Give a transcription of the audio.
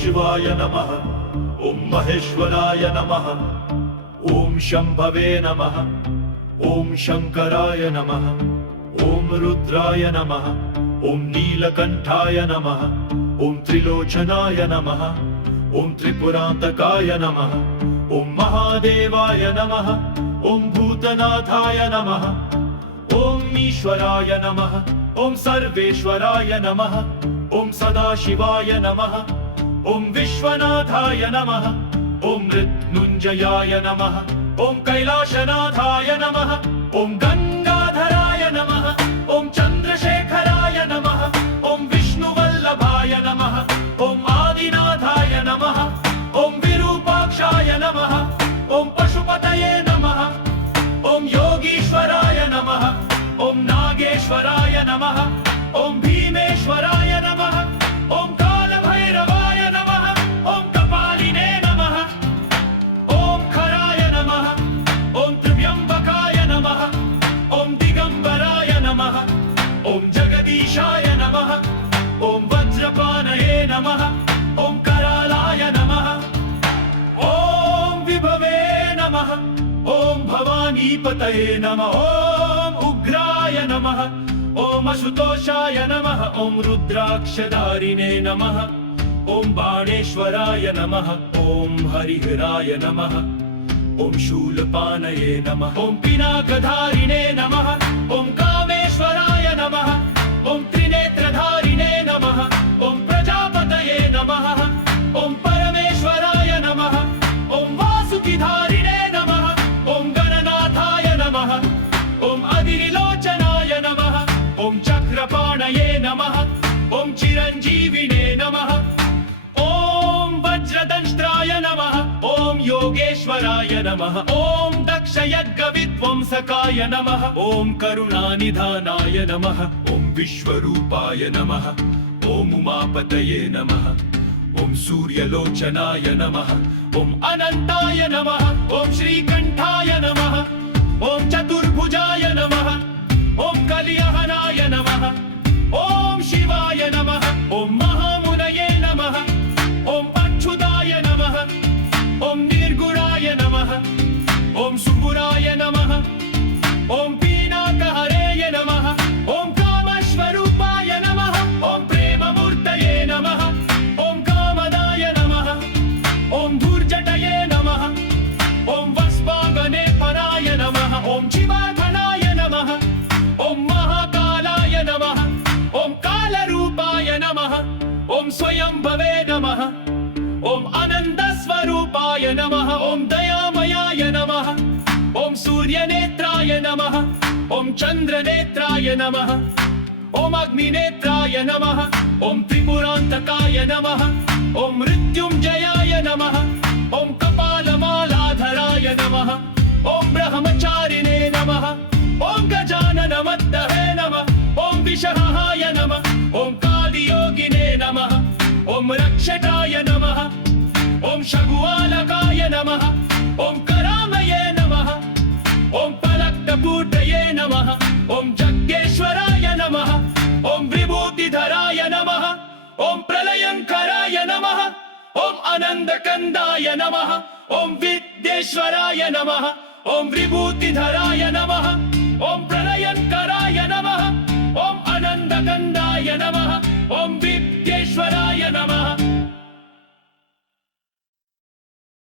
शिवाय नमः। ॐ महेश्वराय नमः। ॐ शम्भवे नमः। ॐ शङ्कराय नमः। ॐ रुद्राय नमः। ॐ नीलकण्ठाय नमः। ॐ त्रिलोचनाय नमः। ॐ त्रिपुरान्तकाय नमः। ॐ महादेवाय नमः। ॐ भूतनाथाय नमः। ॐ ईश्वराय नमः। ॐ सर्वेश्वराय नमः। ॐ सदाशिवाय नमः। ॐ विश्वनाथाय नमः। ॐ मृत्युञ्जयाय नमः। ॐ कैलाशनाथाय नमः। ॐ गंगाधराय नमः। ॐ चन्द्रशेखराय नमः। ॐ विष्णुवल्लभाय नमः। ॐ आदिनाथाय नमः। ॐ विरूपाक्षाय नमः। ॐ पशुपतये नमः। ॐ योगीश्वराय नमः। ॐ नागेश्वराय नमः। ॐ भीमेश्वराय नमः। ॐ कालभैरवाय नमः। ॐ कपालिने नमः। ॐ खराय नमः। ॐ त्र्यम्बकाय नमः। ॐ दिगम्बराय नमः। ॐ जगदीशाय नमः। ॐ वज्रपाणये नमः। ॐ करालाय नमः। ॐ विभवे नमः। ॐ भवानीपतये नमः। ॐ उग्राय नमः। ॐ असुतोषाय नमः। ॐ रुद्राक्षधारिणे नमः। ॐ बाणेश्वराय नमः। ॐ हरिहराय नमः। ॐ शूलपाणये नमः। ॐ पिनाकधारिणे नमः। ॐ कामेश्वराय नमः। ॐ त्रिनेत्रधारिणे नमः। ॐ प्रजापतये नमः। ॐ परमेश्वराय नमः। ॐ वासुकिधारिणे नमः। ॐ गणनाथाय नमः। ॐ अधिरिलोचनाय नमः। ॐ चक्रपाणये नमः। ॐ चिरञ्जीविने नमः। ॐ वज्रदंष्ट्राय नमः। ॐ योगेश्वराय नमः। ॐ दक्षयज्ञविध्वंसकाय नमः। ॐ करुणानिधानाय नमः। ॐ विश्वरूपाय नमः। ॐ उमापतये नमः। ॐ सूर्यलोचनाय नमः। ॐ अनन्ताय नमः। ॐ श्रीकण्ठाय नमः। ॐ चतुर्भुजाय नमः। ॐ कलियहनाय नमः। ॐ शिवाय नमः। ॐ महामुनये नमः। ॐ अच्युताय नमः। ॐ निर्गुणाय नमः। ॐ सुपुराय नमः। ॐ पीनाकहरेय नमः। ॐ कामस्वरूपाय नमः। ॐ प्रेममूर्तये नमः। ॐ कामदाय नमः। ॐ धूर्जटये नमः। ॐ वस्वागने पराय नमः। ॐ शिवाघनाय नमः। ॐ महाकालाय नमः। ॐ कालरूपाय नमः। ॐ स्वयंभवे नमः। ॐ आनन्दस्वरूपाय नमः। ॐ दयामयाय नमः। ॐ सूर्यनेत्राय नमः। ॐ चन्द्रनेत्राय नमः। ॐ अग्निनेत्राय नमः। ॐ त्रिपुरान्तकाय नमः। ॐ मृत्युञ्जयाय नमः। ॐ कपालमालाधराय नमः। ॐ ब्रह्मचारिणे नमः। ॐ गजाननमद्दहे नमः। ॐ विषहाय नमः। ॐ कालियोगिने नमः। ॐ रक्षटाय नमः। ॐ शगुआलकाय नमः। ॐ करामये नमः। ॐ पलक्तपूर्तये नमः। ॐ जग्गेश्वराय नमः। ॐ विभूतिधराय नमः। ॐ प्रलयङ्कराय नमः। ॐ आनन्दकन्दाय नमः। ॐ विद्येश्वराय नमः। ॐ विभूतिधराय नमः। ॐ प्रलयङ्कराय नमः। ॐ आनन्दकन्दाय नमः। ॐ